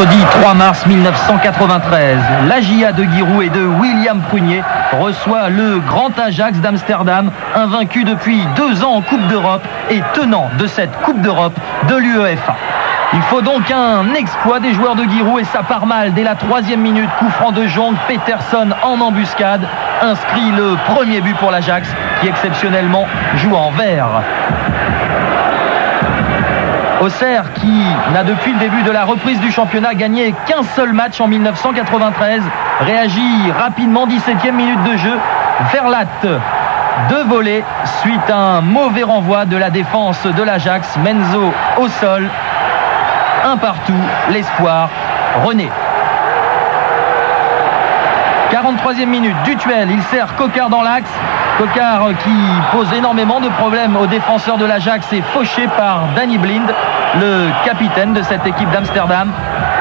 Mercredi 3 mars 1993, l'AJA de Giroud et de William Prunier reçoit le Grand Ajax d'Amsterdam, invaincu depuis 2 ans en Coupe d'Europe et tenant de cette Coupe d'Europe de l'UEFA. Il faut donc un exploit des joueurs de Giroud et ça part mal dès la 3e minute. Coup franc de Jong, Peterson en embuscade inscrit le premier but pour l'Ajax qui exceptionnellement joue en vert. Auxerre, qui n'a depuis le début de la reprise du championnat gagné qu'un seul match en 1993, réagit rapidement, 17e minute de jeu. Verlat de volée suite à un mauvais renvoi de la défense de l'Ajax. Menzo au sol, un partout, l'espoir renaît. 43e minute, Dutuel, il sert Coquard dans l'axe. Coquard qui pose énormément de problèmes aux défenseurs de l'Ajax est fauché par Danny Blind, le capitaine de cette équipe d'Amsterdam.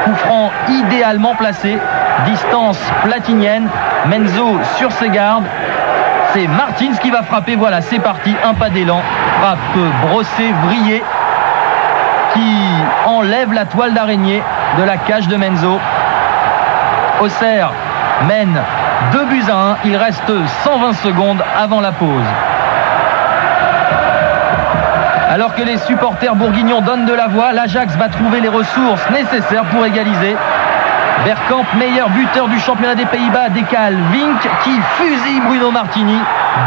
Coup franc idéalement placé, distance platinienne, Menzo sur ses gardes. C'est Martins qui va frapper, voilà, c'est parti, un pas d'élan, frappe brossée, vrillée, qui enlève la toile d'araignée de la cage de Menzo. Auxerre mène 2-1, il reste 120 secondes avant la pause. Alors que les supporters bourguignons donnent de la voix, l'Ajax va trouver les ressources nécessaires pour égaliser. Bergkamp, meilleur buteur du championnat des Pays-Bas, décale Vink qui fusille Bruno Martini.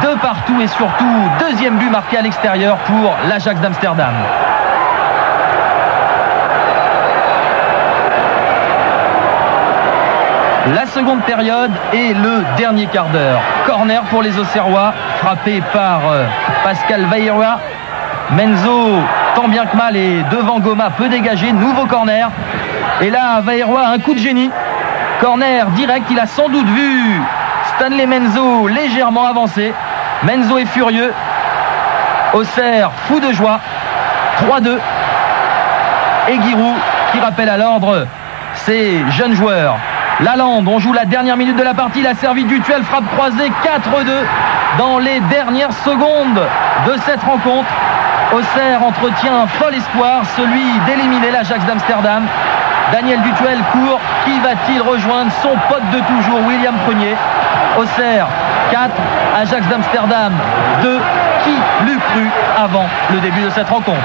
De partout et surtout, 2e but marqué à l'extérieur pour l'Ajax d'Amsterdam. La seconde période et le dernier quart d'heure. Corner pour les Auxerrois, frappé par Pascal Vieira. Menzo, tant bien que mal, est devant Goma, peut dégager. Nouveau corner. Et là, Vieira a un coup de génie. Corner direct, il a sans doute vu Stanley Menzo légèrement avancé. Menzo est furieux. Auxerre, fou de joie. 3-2. Et Giroud qui rappelle à l'ordre ses jeunes joueurs. Lalande, on joue la dernière minute de la partie, il a servi Dutuel, frappe croisée, 4-2 dans les dernières secondes de cette rencontre. Auxerre entretient un fol espoir, celui d'éliminer l'Ajax d'Amsterdam. Daniel Dutuel court, qui va-t-il rejoindre? Son pote de toujours, William Prunier. Auxerre 4, Ajax d'Amsterdam 2, qui l'eût cru avant le début de cette rencontre?